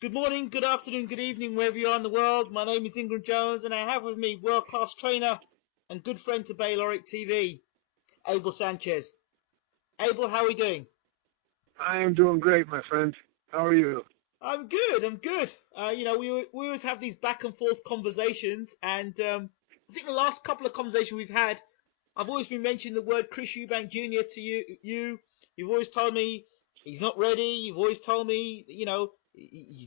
Good morning, good afternoon, good evening, wherever you are in the world. My name is Ingram Jones, and I have with me world-class trainer and good friend to Bayloric TV, Abel Sanchez. Abel, how are we doing? I am doing great, my friend. How are you? I'm good, I'm good. We always have these back and forth conversations, and I think the last couple of conversations we've had, I've always been mentioning the word Chris Eubank Jr. to you've always told me he's not ready. You've always told me,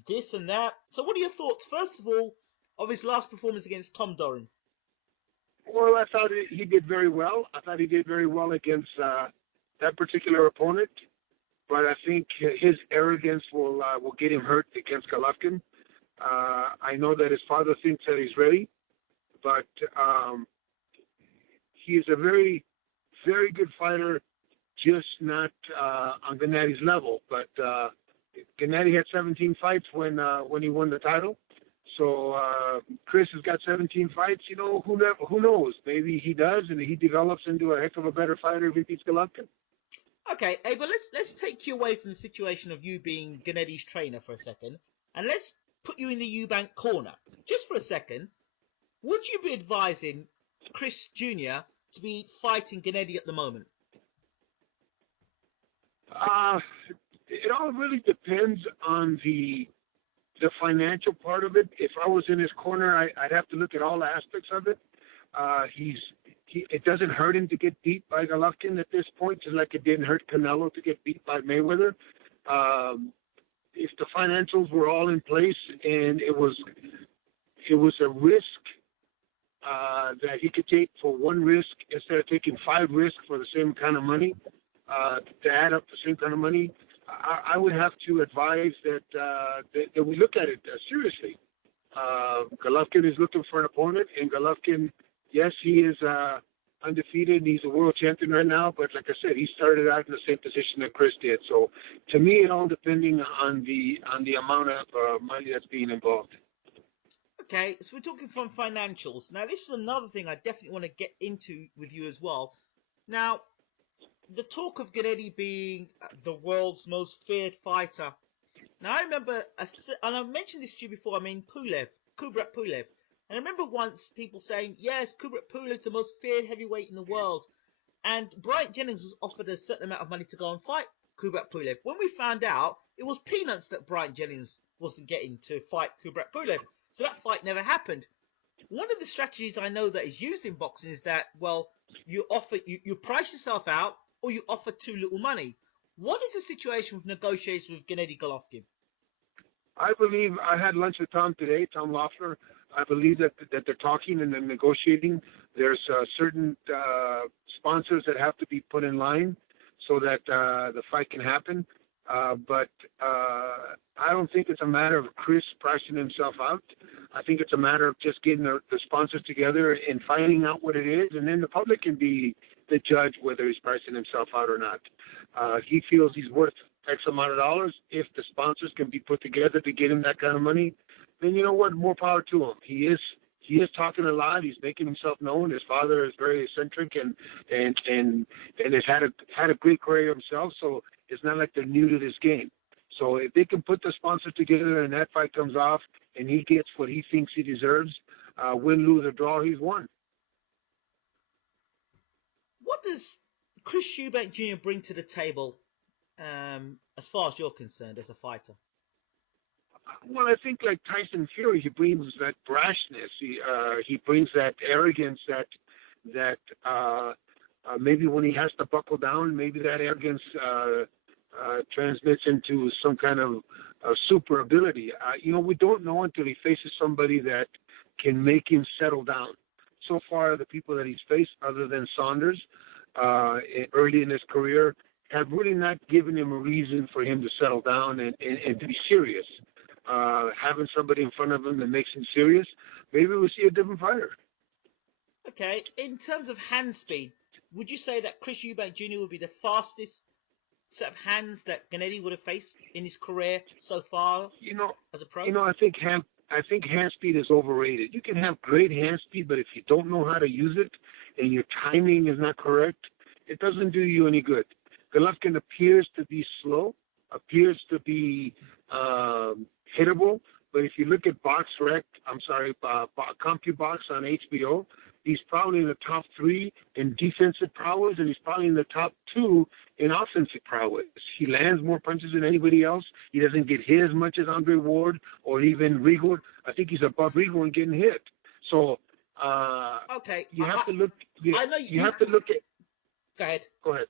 this and that. So what are your thoughts, first of all, of his last performance against Tom Doran? Well, I thought he did very well. I thought he did very well against that particular opponent, but I think his arrogance will get him hurt against Golovkin. I know that his father thinks that he's ready, but he is a very, very good fighter, just not on Gennady's level. But Gennady had 17 fights when he won the title. So Chris has got 17 fights. You know, who knows? Maybe he does, and he develops into a heck of a better fighter if he beats Golovkin. Okay, but let's take you away from the situation of you being Gennady's trainer for a second, and let's put you in the Eubank corner just for a second. Would you be advising Chris Jr. to be fighting Gennady at the moment? It all really depends on the financial part of it. If I was in his corner, I'd have to look at all aspects of it. It doesn't hurt him to get beat by Golovkin at this point, just like it didn't hurt Canelo to get beat by Mayweather. If the financials were all in place and it was a risk that he could take for one risk instead of taking 5 risks for the same kind of money, to add up the same kind of money, I would have to advise that we look at it seriously. Golovkin is looking for an opponent, and Golovkin, yes, he is undefeated, and he's a world champion right now, but like I said, he started out in the same position that Chris did. So to me, it all depending on the amount of money that's being involved. Okay, so we're talking from financials. Now, this is another thing I definitely want to get into with you as well. Now, the talk of Gennady being the world's most feared fighter. Now, I remember, and I mentioned this to you before, Kubrat Pulev. And I remember once people saying, yes, Kubrat Pulev is the most feared heavyweight in the world. And Bryant Jennings was offered a certain amount of money to go and fight Kubrat Pulev. When we found out, it was peanuts that Bryant Jennings wasn't getting to fight Kubrat Pulev. So that fight never happened. One of the strategies I know that is used in boxing is that, well, you price yourself out, or you offer too little money. What is the situation with negotiations with Gennady Golovkin? I believe I had lunch with Tom today, Tom Loeffler. I believe that they're talking and they're negotiating. There's certain sponsors that have to be put in line so that the fight can happen. But I don't think it's a matter of Chris pricing himself out. I think it's a matter of just getting the sponsors together and finding out what it is, and then the public can be the judge whether he's pricing himself out or not. He feels he's worth X amount of dollars. If the sponsors can be put together to get him that kind of money, then you know what? More power to him. He is talking a lot. He's making himself known. His father is very eccentric and has had a great career himself. So it's not like they're new to this game. So if they can put the sponsors together and that fight comes off and he gets what he thinks he deserves, win, lose, or draw, he's won. What does Chris Eubank Jr. bring to the table, as far as you're concerned, as a fighter? Well, I think like Tyson Fury, he brings that brashness. He brings that arrogance that maybe when he has to buckle down, maybe that arrogance transmits into some kind of super ability. We don't know until he faces somebody that can make him settle down. So far, the people that he's faced, other than Saunders, early in his career, have really not given him a reason for him to settle down and to be serious. Having somebody in front of him that makes him serious, maybe we'll see a different fighter. Okay, in terms of hand speed, would you say that Chris Eubank Jr. would be the fastest set of hands that Gennady would have faced in his career so far as a pro? I think hand speed is overrated. You can have great hand speed, but if you don't know how to use it and your timing is not correct, it doesn't do you any good. Golovkin appears to be slow, appears to be hittable. But if you look at CompuBox on HBO, he's probably in the top 3 in defensive prowess, and he's probably in the top 2 in offensive prowess. He lands more punches than anybody else. He doesn't get hit as much as Andre Ward or even Regal. I think he's above Regal in getting hit. So okay, you have to look. I know you have to look at. Go ahead. Go ahead.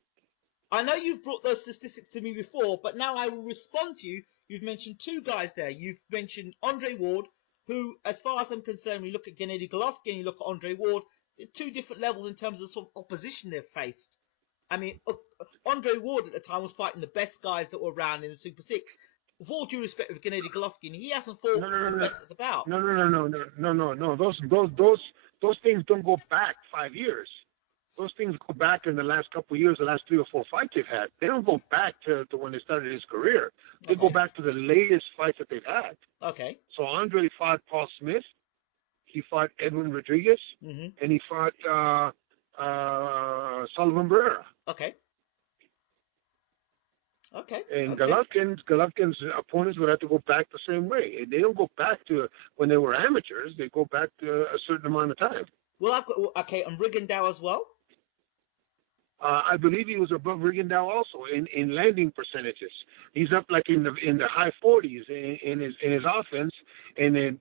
I know you've brought those statistics to me before, but now I will respond to you. You've mentioned 2 guys there. You've mentioned Andre Ward, who, as far as I'm concerned, when you look at Gennady Golovkin, you look at Andre Ward, 2 different levels in terms of the sort of opposition they've faced. I mean, Andre Ward at the time was fighting the best guys that were around in the Super 6. With all due respect with Gennady Golovkin, he hasn't fought the best that's about. No. Those things don't go back 5 years. Those things go back in the last couple of years, the last 3 or 4 fights they've had. They don't go back to when they started his career. They go back to the latest fights that they've had. Okay. So Andre fought Paul Smith, he fought Edwin Rodriguez, and he fought Sullivan Barrera. Okay. And Golovkin's opponents would have to go back the same way. They don't go back to when they were amateurs. They go back to a certain amount of time. Well, I've got and Rigondeaux as well. I believe he was above Rigondeaux also in landing percentages. He's up like in the high 40s in his offense, and then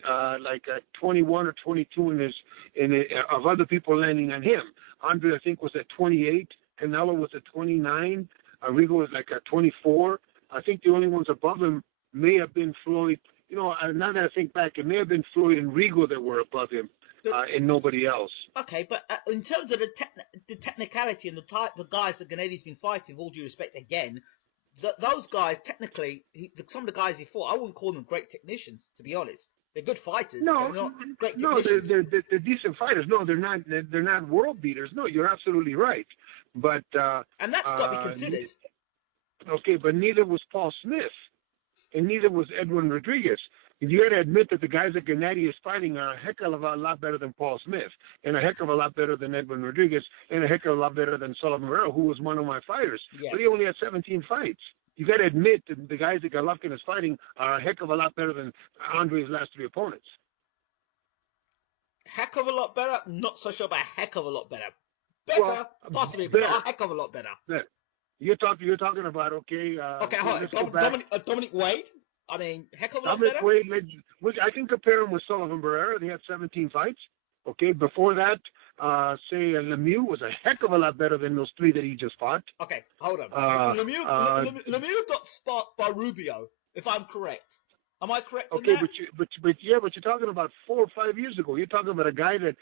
21 or 22 of other people landing on him. Andre, I think, was at 28. Canelo was at 29. Rigo was like at 24. I think the only ones above him may have been Floyd. You know, now that I think back, it may have been Floyd and Rigo that were above him. And nobody else. Okay, but in terms of the technicality and the type of guys that Gennady's been fighting, with all due respect again, those guys, technically, some of the guys he fought, I wouldn't call them great technicians, to be honest. They're good fighters. No, they're not great technicians. No, they're decent fighters. No, they're not. They're not world beaters. No, you're absolutely right. But and that's got to be considered. Okay, but neither was Paul Smith, and neither was Edwin Rodriguez. You got to admit that the guys that Gennady is fighting are a heck of a lot better than Paul Smith, and a heck of a lot better than Edwin Rodriguez, and a heck of a lot better than Sullivan Barrera, who was one of my fighters. Yes. But he only had 17 fights. You got to admit that the guys that Golovkin is fighting are a heck of a lot better than Andre's last 3 opponents. Heck of a lot better? Not so sure about a heck of a lot better. Better, possibly, but not a heck of a lot better. Better. You're talking about, okay... hold on. Dominic Wade? I mean, heck of a lot better. Wade, I can compare him with Sullivan Barrera. They had 17 fights. Okay, before that, say Lemieux was a heck of a lot better than those 3 that he just fought. Okay, hold on. Lemieux got sparked by Rubio, if I'm correct. Am I correct? Okay, but you're talking about 4 or 5 years ago. You're talking about a guy that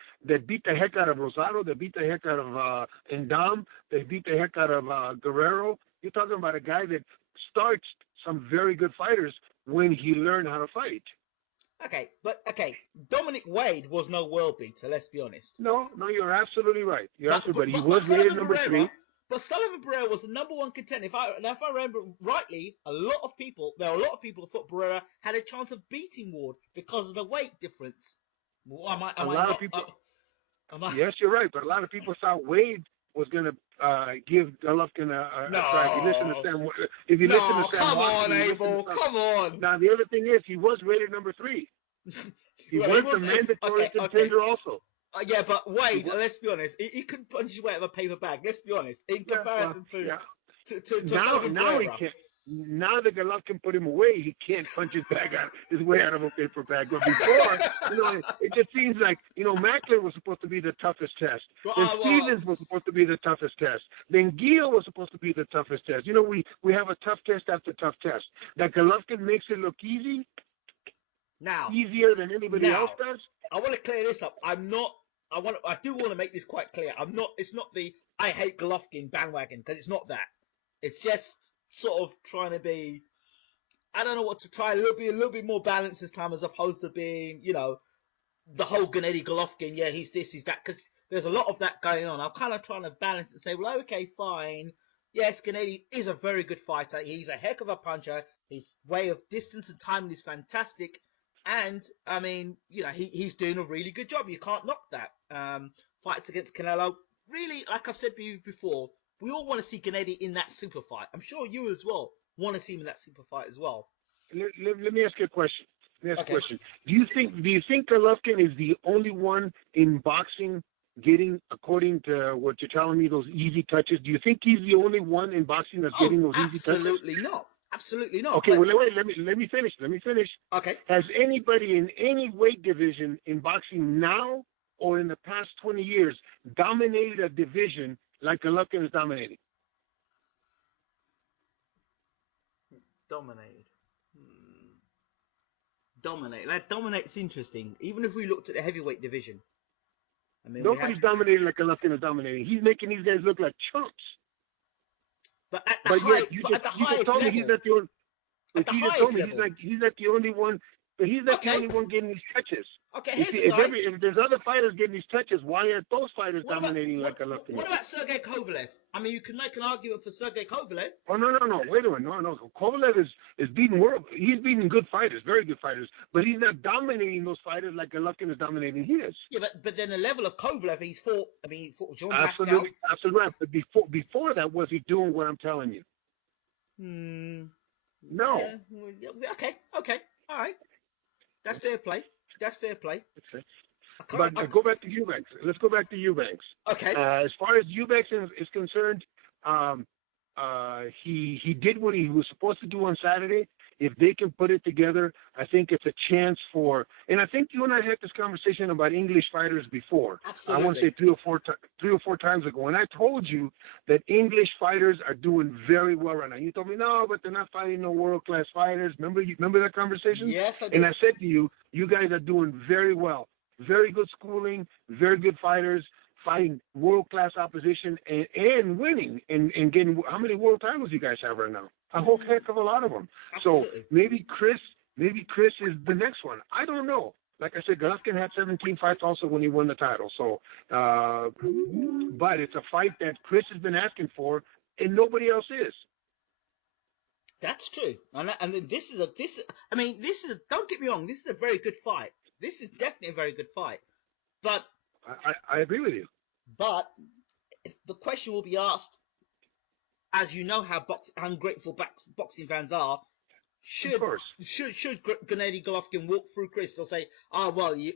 beat the heck out of Rosado, that beat the heck out of Ndam, that beat the heck out of Guerrero. You're talking about a guy that starched some very good fighters when he learned how to fight. Okay, Dominic Wade was no world beater, let's be honest. No, you're absolutely right. He was rated number 3. But Sullivan Barrera was the number 1 contender. If I remember rightly, there are a lot of people who thought Barrera had a chance of beating Ward because of the weight difference. Yes, you're right, but a lot of people thought Wade was going to give Golovkin a try. If you listen to Sam come Watson, on, Abel, come on. Now, the other thing is, he was rated number 3. He was a mandatory contender also. Yeah, but Wade, let's be honest, he couldn't punch his way out of a paper bag. Let's be honest, in comparison to now he can't. Now that Golovkin put him away, he can't punch his way out of a paper bag. But before, it just seems like, Mackler was supposed to be the toughest test. Then Stevens was supposed to be the toughest test. Then Gil was supposed to be the toughest test. We have a tough test after tough test. That Golovkin makes it look easy. Easier than anybody else does. I want to clear this up. I do want to make this quite clear. It's not the I hate Golovkin bandwagon, because it's not that. It's just sort of trying to be, I don't know what to try, be a little bit more balanced this time, as opposed to being, the whole Gennady Golovkin, yeah, he's this, he's that, because there's a lot of that going on. I'm kind of trying to balance and say, well, okay, fine. Yes, Gennady is a very good fighter. He's a heck of a puncher. His way of distance and timing is fantastic. And, I mean, he's doing a really good job. You can't knock that. Fights against Canelo, really, like I've said to you before, we all want to see Gennady in that super fight. I'm sure you as well want to see him in that super fight as well. let me ask you a question. Let me ask you a Okay. question. Do you think Golovkin is the only one in boxing getting, according to what you're telling me, those easy touches? Do you think he's the only one in boxing that's Oh, getting those easy touches? absolutely not. Absolutely not. Okay, But well, wait, let me finish. Let me finish. okay. Has anybody in any weight division in boxing now or in the past 20 years dominated a division like Golovkin is dominating? Dominated. Hmm. Dominate. That dominate's interesting. Even if we looked at the heavyweight division, I mean, we had, Nobody's dominating like Golovkin is dominating. He's making these guys look like chumps. but at the But yet, high, but at the you just highest told me he's level, not the only. at But the you just told highest me level. he's not the only one. But he's not the Okay. only one getting these touches. Okay. If Here's a if, guy. if there's other fighters getting these touches, why aren't those fighters What about dominating like Golovkin what is? about Sergey Kovalev? I mean, you can make an argument for Sergey Kovalev. Oh no! Wait a minute! No! Kovalev is beating world. He's beating good fighters, very good fighters. But he's not dominating those fighters like Golovkin is dominating his. Yeah, but then the level of Kovalev he's fought. I mean, he fought John Pascal. Absolutely right. But before that, was he doing what I'm telling you? Hmm. No. Yeah. Well, yeah, okay. Okay. All right. That's fair play. That's fair play. Okay. I can't. But go back to Eubanks. Let's go back to Eubanks. Okay. As far as Eubanks is concerned, he did what he was supposed to do on Saturday. If they can put it together, I think it's a chance for. And I think you and I had this conversation about English fighters before. Absolutely. I want to say three or four times ago, and I told you that English fighters are doing very well right now. You told me no, but they're not fighting no world class fighters. Remember that conversation? Yes, I did. And I said to you, you guys are doing very well. Very good schooling, very good fighters, fighting world-class opposition and winning and getting. How many world titles you guys have right now? A whole heck of a lot of them. Absolutely. So maybe Chris is the next one. I don't know. Like I said, Golovkin had 17 fights also when he won the title. So, but it's a fight that Chris has been asking for, and nobody else is. That's true. And this is. I mean, this is. Don't get me wrong. This is a very good fight. This is definitely a very good fight. But I agree with you. But the question will be asked, as you know how ungrateful boxing fans are. Should Gennady Golovkin walk through Chris? They'll say, "Oh well, he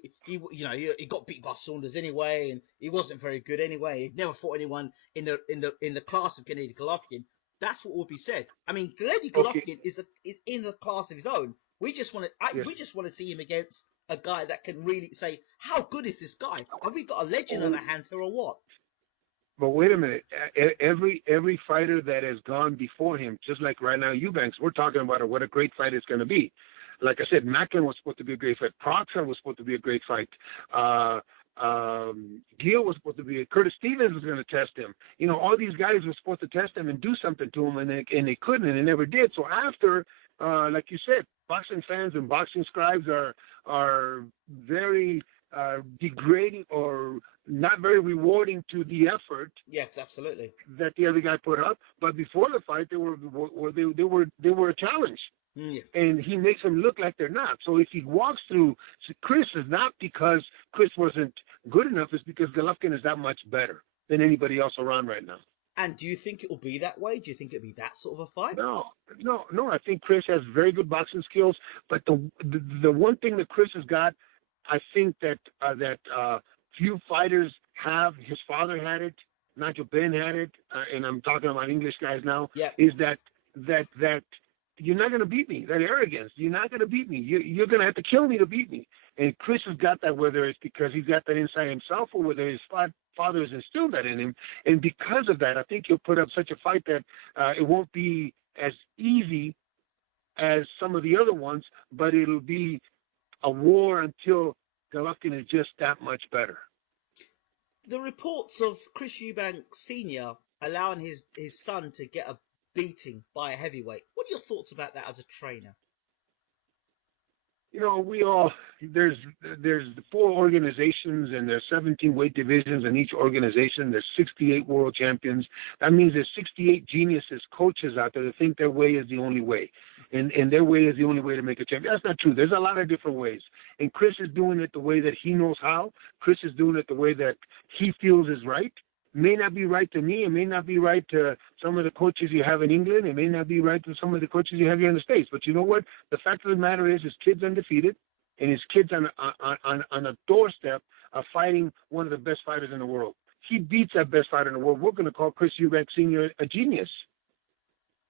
got beat by Saunders anyway, and he wasn't very good anyway. He'd never fought anyone in the class of Gennady Golovkin." That's what will be said. I mean, Gennady Golovkin is in the class of his own. We just want to see him against a guy that can really say, how good is this guy? Have we got a legend on our hands here or what? But wait a minute. Every fighter that has gone before him, just like right now, Eubanks, we're talking about what a great fight it's going to be. Like I said, Macklin was supposed to be a great fight. Proctor was supposed to be a great fight. Gill was supposed to be. Curtis Stevens was going to test him. You know, all these guys were supposed to test him and do something to him, and they couldn't, and they never did. So after, like you said, boxing fans and boxing scribes are very degrading or not very rewarding to the effort. Yes, absolutely. That the other guy put up. But before the fight, they were a challenge. Yeah. And he makes them look like they're not. So if he walks through Chris, is not because Chris wasn't good enough, it's because Golovkin is that much better than anybody else around right now. And do you think it will be that way? Do you think it'll be that sort of a fight? No. I think Chris has very good boxing skills, but the one thing that Chris has got, I think that few fighters have. His father had it. Nigel Benn had it, and I'm talking about English guys now. Yeah. Is that you're not going to beat me? That arrogance. You're not going to beat me. You're going to have to kill me to beat me. And Chris has got that, whether it's because he's got that inside himself or whether his father has instilled that in him. And because of that, I think he'll put up such a fight that it won't be as easy as some of the other ones, but it'll be a war until Golovkin is just that much better. The reports of Chris Eubank Sr. allowing his son to get a beating by a heavyweight. What are your thoughts about that as a trainer? You know, there's 4 organizations and there's 17 weight divisions in each organization. There's 68 world champions. That means there's 68 geniuses, coaches out there that think their way is the only way. And their way is the only way to make a champion. That's not true. There's a lot of different ways. And Chris is doing it the way that he knows how. Chris is doing it the way that he feels is right. may not be right to me. It may not be right to some of the coaches you have in England. It may not be right to some of the coaches you have here in the States. But you know what? The fact of the matter is, his kid's undefeated, and his kid's on a doorstep of fighting one of the best fighters in the world. He beats that best fighter in the world. We're going to call Chris Eubank Sr. a genius.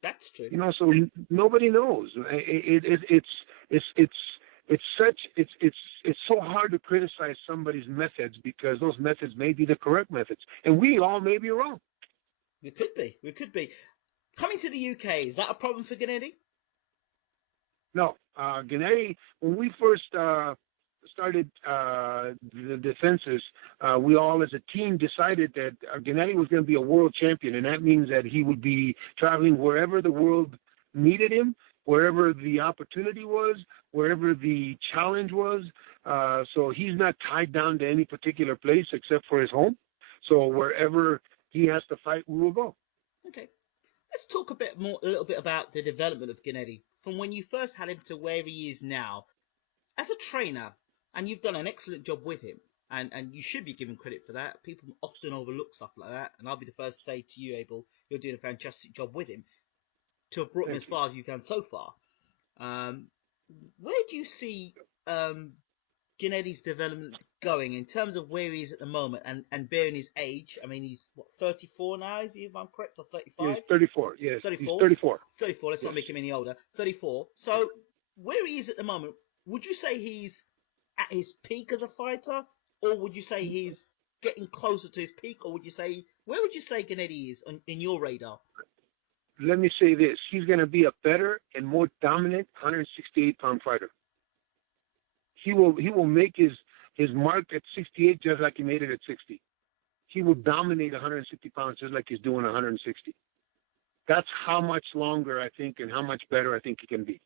That's true. You know, so nobody knows. It's so hard to criticize somebody's methods because those methods may be the correct methods, and we all may be wrong. We could be. Coming to the UK, is that a problem for Gennady? No, Gennady. When we first started the defenses, we all as a team decided that Gennady was going to be a world champion, and that means that he would be traveling wherever the world needed him, wherever the opportunity was, wherever the challenge was. So he's not tied down to any particular place except for his home. So wherever he has to fight, we will go. Okay. Let's talk a little bit about the development of Gennady. From when you first had him to where he is now. As a trainer, and you've done an excellent job with him, and you should be given credit for that. People often overlook stuff like that, and I'll be the first to say to you, Abel, you're doing a fantastic job with him to have brought him as far as you can so far. Where do you see Gennady's development going in terms of where he is at the moment and bearing his age? I mean, he's, 34 now, is he, if I'm correct, or 35? He's 34, yes. 34? He's 34. 34, let's not make him any older. 34. So, where he is at the moment, would you say he's at his peak as a fighter? Or would you say he's getting closer to his peak? Or would you say, where would you say Gennady is in your radar? Let me say this. He's going to be a better and more dominant 168-pound fighter. He will make his mark at 68 just like he made it at 60. He will dominate 160 pounds just like he's doing 160. That's how much longer, I think, and how much better I think he can be.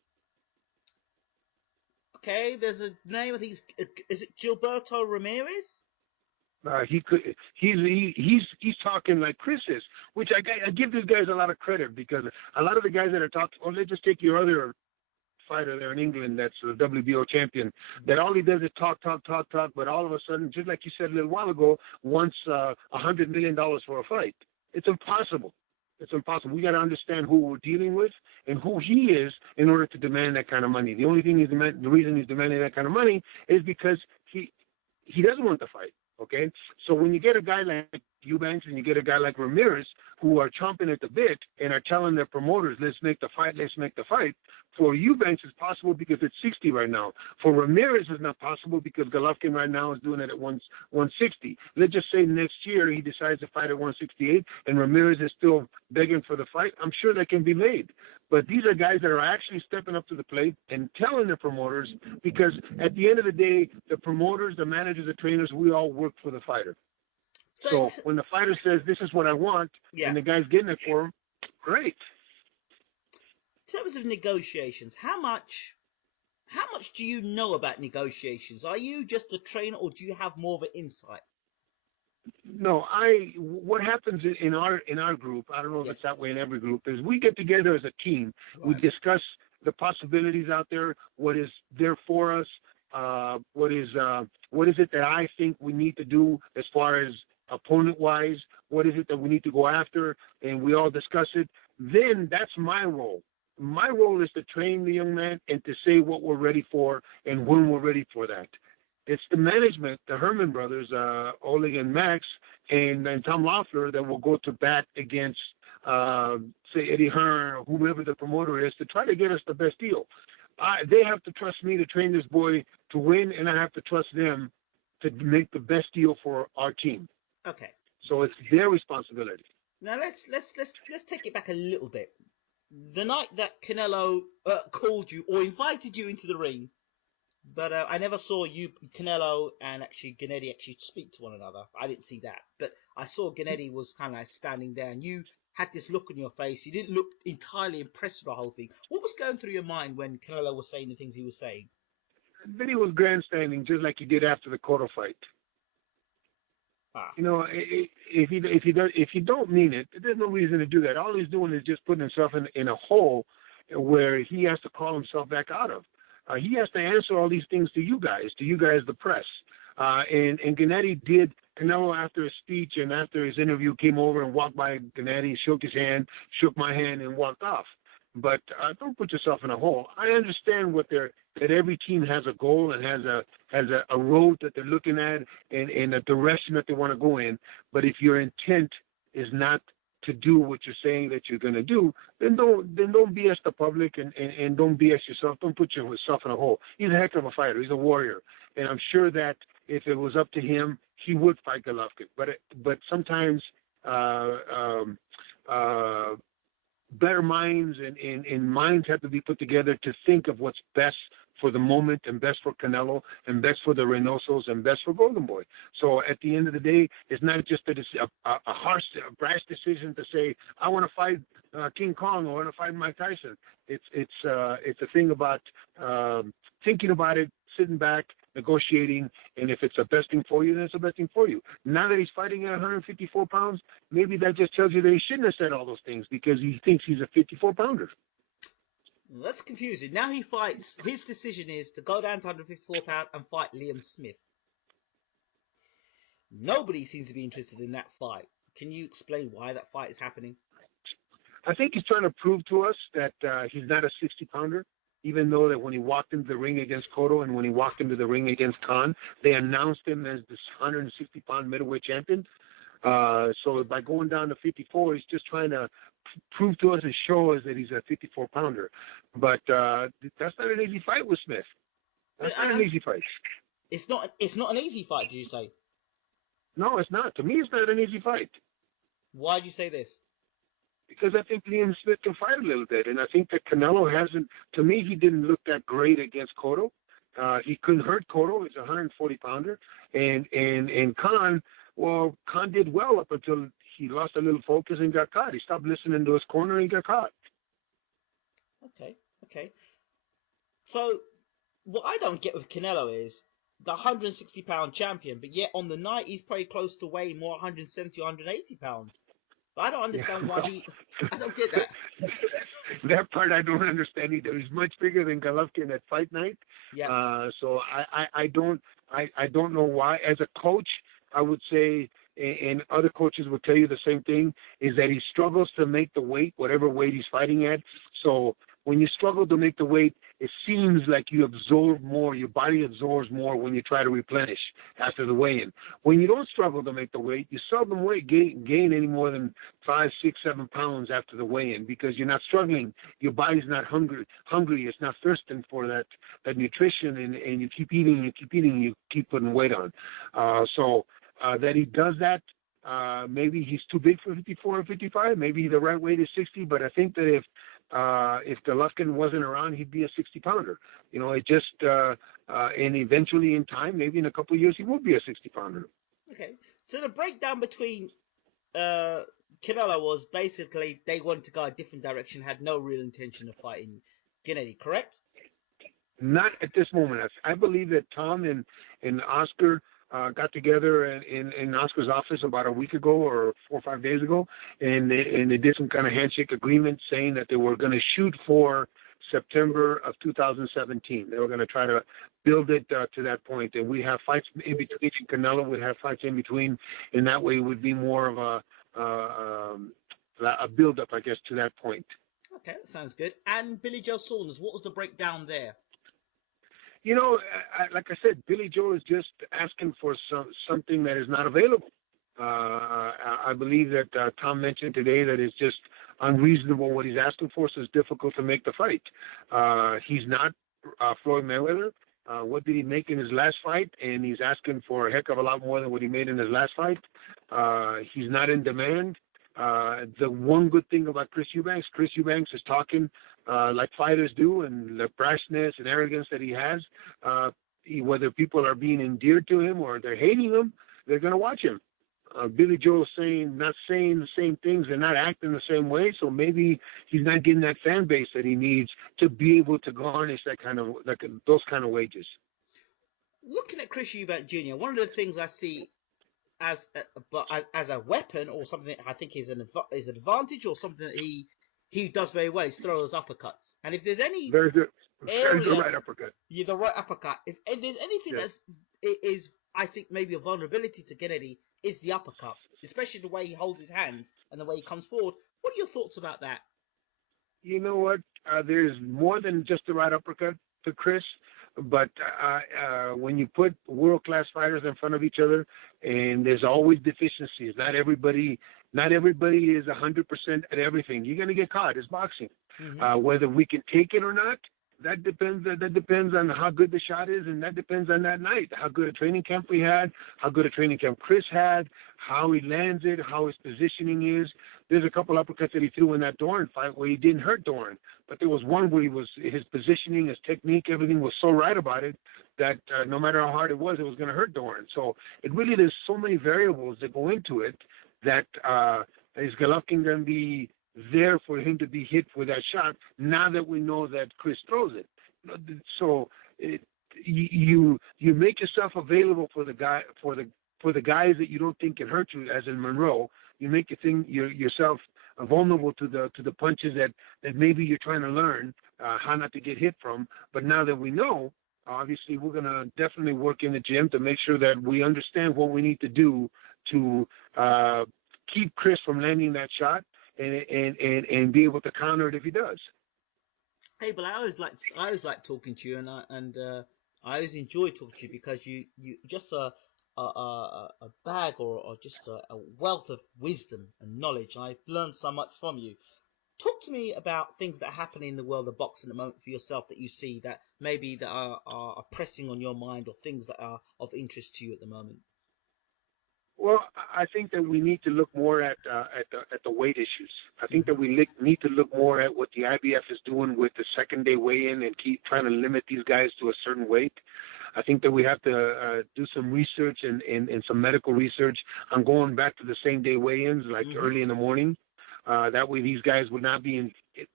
Okay, there's a name, I think is it Gilberto Ramirez? He's talking like Chris is, which I give these guys a lot of credit because a lot of the guys that are talking, let's just take your other fighter there in England that's the WBO champion, that all he does is talk, but all of a sudden, just like you said a little while ago, wants $100 million for a fight. It's impossible. It's impossible. We got to understand who we're dealing with and who he is in order to demand that kind of money. The only thing the reason he's demanding that kind of money is because he doesn't want to fight. Okay, so when you get a guy like Eubank and you get a guy like Ramirez who are chomping at the bit and are telling their promoters, let's make the fight. For Eubank, it's possible because it's 60 right now. For Ramirez, it's not possible because Golovkin right now is doing it at 160. Let's just say next year he decides to fight at 168 and Ramirez is still begging for the fight. I'm sure that can be made. But these are guys that are actually stepping up to the plate and telling their promoters, because at the end of the day, the promoters, the managers, the trainers, we all work for the fighter. So when the fighter says, this is what I want, and the guy's getting it for him, great. In terms of negotiations, how much do you know about negotiations? Are you just a trainer, or do you have more of an insight? No, what happens in our group, I don't know if it's that way in every group, is we get together as a team. Right. We discuss the possibilities out there, what is there for us, what is it that I think we need to do as far as opponent-wise, what is it that we need to go after, and we all discuss it. Then that's my role. My role is to train the young man and to say what we're ready for and when we're ready for that. It's the management, the Herman brothers, Oleg and Max, and Tom Loeffler, that will go to bat against, say, Eddie Hearn or whoever the promoter is to try to get us the best deal. They have to trust me to train this boy to win, and I have to trust them to make the best deal for our team. Okay. So it's their responsibility. Now let's take it back a little bit. The night that Canelo called you or invited you into the ring, but I never saw you, Canelo, and actually Gennady actually speak to one another. I didn't see that, but I saw Gennady was kind of like standing there, and you had this look on your face. You didn't look entirely impressed with the whole thing. What was going through your mind when Canelo was saying the things he was saying? Then he was grandstanding, just like he did after the Cotto fight. You know, if you don't mean it, there's no reason to do that. All he's doing is just putting himself in a hole where he has to call himself back out of. He has to answer all these things to you guys, the press. And Gennady did Canelo, after his speech and after his interview, came over and walked by Gennady, shook his hand, shook my hand, and walked off. But don't put yourself in a hole. I understand that every team has a goal and has a road that they're looking at and a direction that they want to go in. But if your intent is not to do what you're saying that you're going to do, then don't BS the public and don't BS yourself. Don't put yourself in a hole. He's a heck of a fighter. He's a warrior, and I'm sure that if it was up to him, he would fight Golovkin. But sometimes better minds and minds have to be put together to think of what's best for the moment and best for Canelo and best for the Reynosos and best for Golden Boy. So at the end of the day, it's not just a harsh, brash decision to say, I want to fight King Kong or I want to fight Mike Tyson. It's a thing about thinking about it, sitting back, negotiating, and if it's the best thing for you, then it's the best thing for you. Now that he's fighting at 154 pounds, maybe that just tells you that he shouldn't have said all those things because he thinks he's a 54-pounder. Well, that's confusing. Now he fights. His decision is to go down to 154 pounds and fight Liam Smith. Nobody seems to be interested in that fight. Can you explain why that fight is happening? I think he's trying to prove to us that he's not a 60-pounder. Even though that when he walked into the ring against Cotto and when he walked into the ring against Khan, they announced him as this 160-pound middleweight champion. So by going down to 54, he's just trying to prove to us and show us that he's a 54-pounder. But that's not an easy fight with Smith. That's not an easy fight. It's not an easy fight, did you say? No, it's not. To me, it's not an easy fight. Why do you say this? Because I think Liam Smith can fight a little bit, and I think that Canelo hasn't. To me, he didn't look that great against Cotto. He couldn't hurt Cotto. He's a 140-pounder, and Khan. Well, Khan did well up until he lost a little focus and got caught. He stopped listening to his corner and got caught. Okay. So what I don't get with Canelo is the 160-pound champion, but yet on the night he's probably close to weighing more 170 or 180 pounds. I don't understand why he. I don't get that. That part I don't understand either. He's much bigger than Golovkin at fight night. Yeah. So I don't know why. As a coach, I would say, and other coaches would tell you the same thing, is that he struggles to make the weight, whatever weight he's fighting at. So when you struggle to make the weight, it seems like you absorb more, your body absorbs more when you try to replenish after the weigh-in. When you don't struggle to make the weight, you seldom gain any more than 5, 6, 7 pounds after the weigh-in because you're not struggling. Your body's not hungry. It's not thirsting for that nutrition, and you keep eating, and you keep putting weight on. So that he does that, maybe he's too big for 54 or 55. Maybe the right weight is 60, but I think that if Golovkin wasn't around, he'd be a 60-pounder. You know, it just and eventually in time, maybe in a couple of years, he will be a 60-pounder. Okay, so the breakdown between Canelo was basically they wanted to go a different direction, had no real intention of fighting Gennady, correct? Not at this moment. I believe that Tom and Oscar got together in Oscar's office about a week ago or 4 or 5 days ago, and they did some kind of handshake agreement saying that they were going to shoot for September of 2017. They were going to try to build it to that point, and we have fights in between. Canelo would have fights in between, and that way it would be more of a build-up, I guess, to that point. Okay, that sounds good. And Billy Joe Saunders, what was the breakdown there? You know, like I said, Billy Joe is just asking for something that is not available. I believe that Tom mentioned today that it's just unreasonable what he's asking for, so it's difficult to make the fight. He's not Floyd Mayweather. What did he make in his last fight? And he's asking for a heck of a lot more than what he made in his last fight. He's not in demand. The one good thing about Chris Eubanks is talking like fighters do, and the brashness and arrogance that he has. Whether people are being endeared to him or they're hating him, they're going to watch him. Billy Joe is not saying the same things, they're not acting the same way, so maybe he's not getting that fan base that he needs to be able to garnish those kind of wages. Looking at Chris Eubank Jr., one of the things I see as a weapon or something that I think is an advantage or something that he does very well is throw those uppercuts. And if there's any very good right uppercut. Yeah, the right uppercut. If there's anything that is I think maybe a vulnerability to Gennady, is the uppercut, especially the way he holds his hands and the way he comes forward. What are your thoughts about that? You know what? There's more than just the right uppercut to Chris, but when you put world-class fighters in front of each other, and there's always deficiencies. Not everybody is 100% at everything. You're gonna get caught. It's boxing. Whether we can take it or not, that depends. That depends on how good the shot is, and that depends on that night. How good a training camp we had, how good a training camp Chris had, how he lands it, how his positioning is. There's a couple uppercuts that he threw in that Doran fight where he didn't hurt Doran, but there was one where his positioning, his technique, everything was so right about it that no matter how hard it was going to hurt Doran. So it really, there's so many variables that go into it that is Golovkin going to be there for him to be hit with that shot now that we know that Chris throws it. So you make yourself available for the guys that you don't think can hurt you, as in Monroe. You make yourself vulnerable to the punches that maybe you're trying to learn how not to get hit from. But now that we know, obviously we're going to definitely work in the gym to make sure that we understand what we need to do to keep Chris from landing that shot and be able to counter it if he does. Hey, but I always like talking to you, and I always enjoy talking to you because you just a bag or just a wealth of wisdom and knowledge. And I've learned so much from you. Talk to me about things that happen in the world of boxing at the moment for yourself that you see that maybe that are pressing on your mind, or things that are of interest to you at the moment. Well, I think that we need to look more at the weight issues. I think that we need to look more at what the IBF is doing with the second day weigh-in and keep trying to limit these guys to a certain weight. I think that we have to do some research and some medical research on going back to the same day weigh-ins, like early in the morning. That way these guys would not be in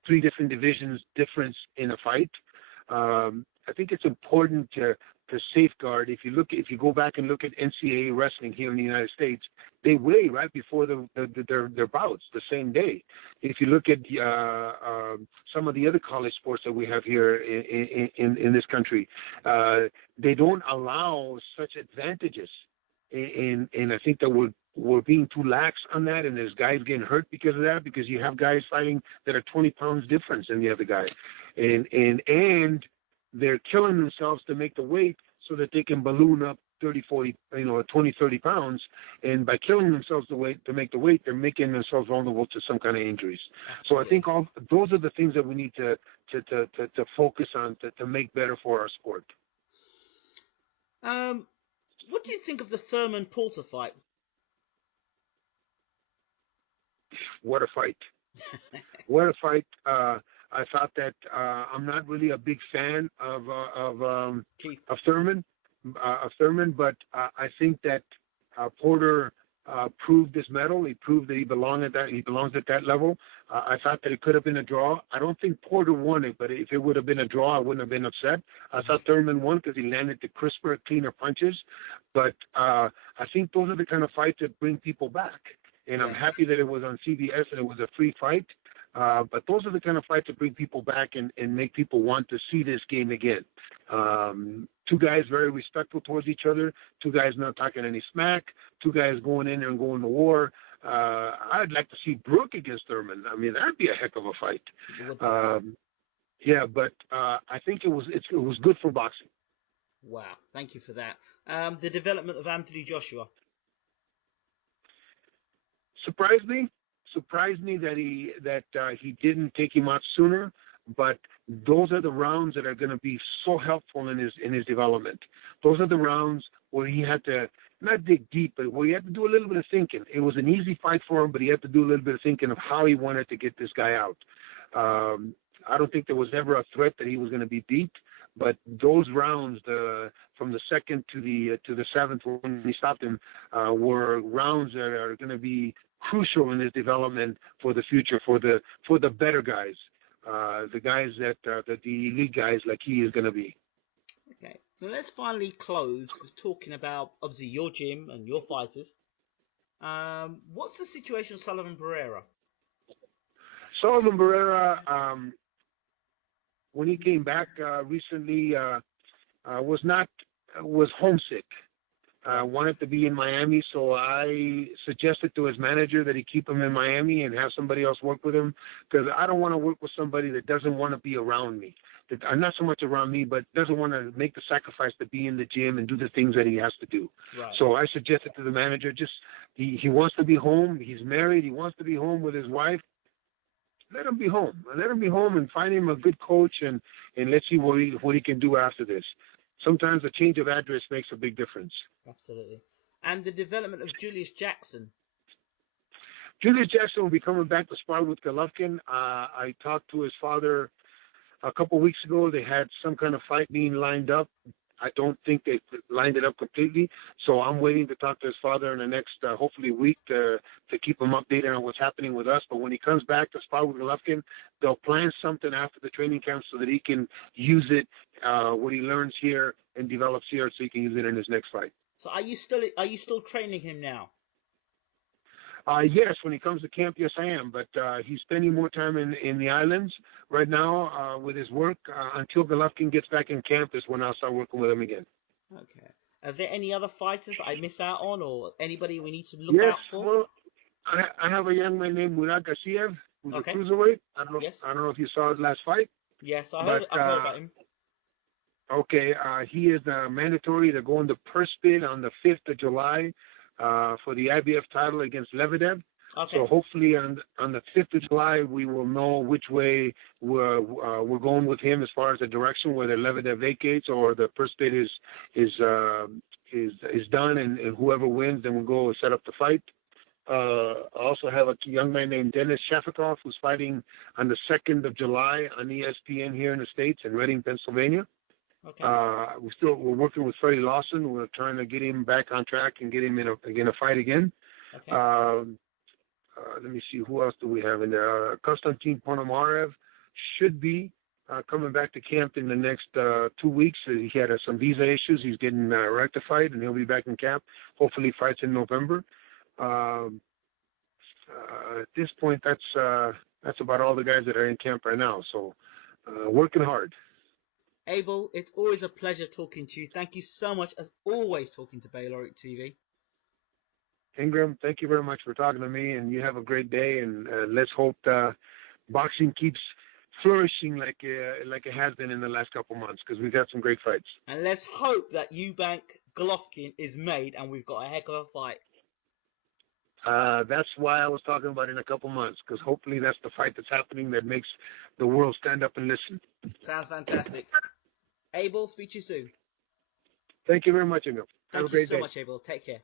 3 different divisions difference in a fight. I think it's important to safeguard. If you go back and look at NCAA wrestling here in the United States, they weigh right before their bouts the same day. If you look at some of the other college sports that we have here in this country, they don't allow such advantages. And I think that we're being too lax on that, and there's guys getting hurt because of that, because you have guys fighting that are 20 pounds difference than the other guy, and they're killing themselves to make the weight so that they can balloon up 30, 40, 20, 30 pounds. And by killing themselves to make the weight, they're making themselves vulnerable to some kind of injuries. Absolutely. So I think those are the things that we need to focus on to make better for our sport. What do you think of the Thurman Porter fight? What a fight. What a fight. I thought that I'm not really a big fan of Thurman, but I think that Porter proved his mettle. He proved that he belongs at that level. I thought that it could have been a draw. I don't think Porter won it, but if it would have been a draw, I wouldn't have been upset. I thought Thurman won because he landed the crisper, cleaner punches. But I think those are the kind of fights that bring people back. And I'm happy that it was on CBS and it was a free fight. But those are the kind of fights that bring people back and make people want to see this game again. 2 guys very respectful towards each other, 2 guys not talking any smack, 2 guys going in there and going to war. I'd like to see Brooke against Thurman. I mean, that'd be a heck of a fight. But I think it was good for boxing. Wow, thank you for that. The development of Anthony Joshua. Surprised me that he didn't take him out sooner, but those are the rounds that are going to be so helpful in his development. Those are the rounds where he had to not dig deep, but where he had to do a little bit of thinking. It was an easy fight for him, but he had to do a little bit of thinking of how he wanted to get this guy out. I don't think there was ever a threat that he was going to be beat, but those rounds, from the 2nd to the 7th, when he stopped him, were rounds that are going to be crucial in his development for the future, for the better guys, the guys that the elite guys like he is going to be. Okay, so let's finally close with talking about obviously your gym and your fighters. What's the situation with Sullivan Barrera? Sullivan Barrera, when he came back recently, was homesick. wanted to be in Miami, so I suggested to his manager that he keep him in Miami and have somebody else work with him, because I don't want to work with somebody that doesn't want to be around me. Not so much around me, but doesn't want to make the sacrifice to be in the gym and do the things that he has to do. Right. So I suggested to the manager, he wants to be home. He's married. He wants to be home with his wife. Let him be home. Let him be home and find him a good coach, and let's see what he can do after this. Sometimes a change of address makes a big difference. Absolutely. And the development of Julius Jackson. Julius Jackson will be coming back to spar with Golovkin. I talked to his father a couple of weeks ago. They had some kind of fight being lined up. I don't think they lined it up completely, so I'm waiting to talk to his father in the next, hopefully, week to keep him updated on what's happening with us. But when he comes back to spar with Golovkin, they'll plan something after the training camp so that he can use it, what he learns here and develops here, so he can use it in his next fight. So are you still training him now? Yes, when he comes to camp, yes, I am. But he's spending more time in the islands right now with his work. Until Golovkin gets back in camp is when I'll start working with him again. Okay. Is there any other fighters that I miss out on, or anybody we need to look out for? Well, I have a young man named Murat Gassiev, who's Okay. a cruiserweight. I don't know if you saw his last fight. Yes, I've heard about him. Okay, he is mandatory to go in the purse bid on the 5th of July for the IBF title against Lebedev. Okay. So hopefully on the 5th of July we will know which way we're going with him as far as the direction, whether Lebedev vacates or the purse bid is done, and whoever wins then we'll go and set up the fight. I also have a young man named Dennis Shafikov who's fighting on the 2nd of July on ESPN here in the States in Reading, Pennsylvania. Okay. We're working with Freddie Lawson. We're trying to get him back on track and get him in a fight again. Okay. Let me see, who else do we have in there? Konstantin Ponomarev should be coming back to camp in the next 2 weeks. He had some visa issues. He's getting rectified, and he'll be back in camp. Hopefully, fights in November. At this point, that's about all the guys that are in camp right now. So, working hard. Abel, it's always a pleasure talking to you. Thank you so much, as always, talking to Bayloric TV. Ingram, thank you very much for talking to me, and you have a great day. And let's hope boxing keeps flourishing like it has been in the last couple months, because we've got some great fights. And let's hope that Eubank Golovkin is made, and we've got a heck of a fight. That's why I was talking about in a couple months, because hopefully that's the fight that's happening that makes the world stand up and listen. Sounds fantastic. Abel, speak to you soon. Thank you very much, Ingram. Have a great day. Thank you so much, Abel. Take care.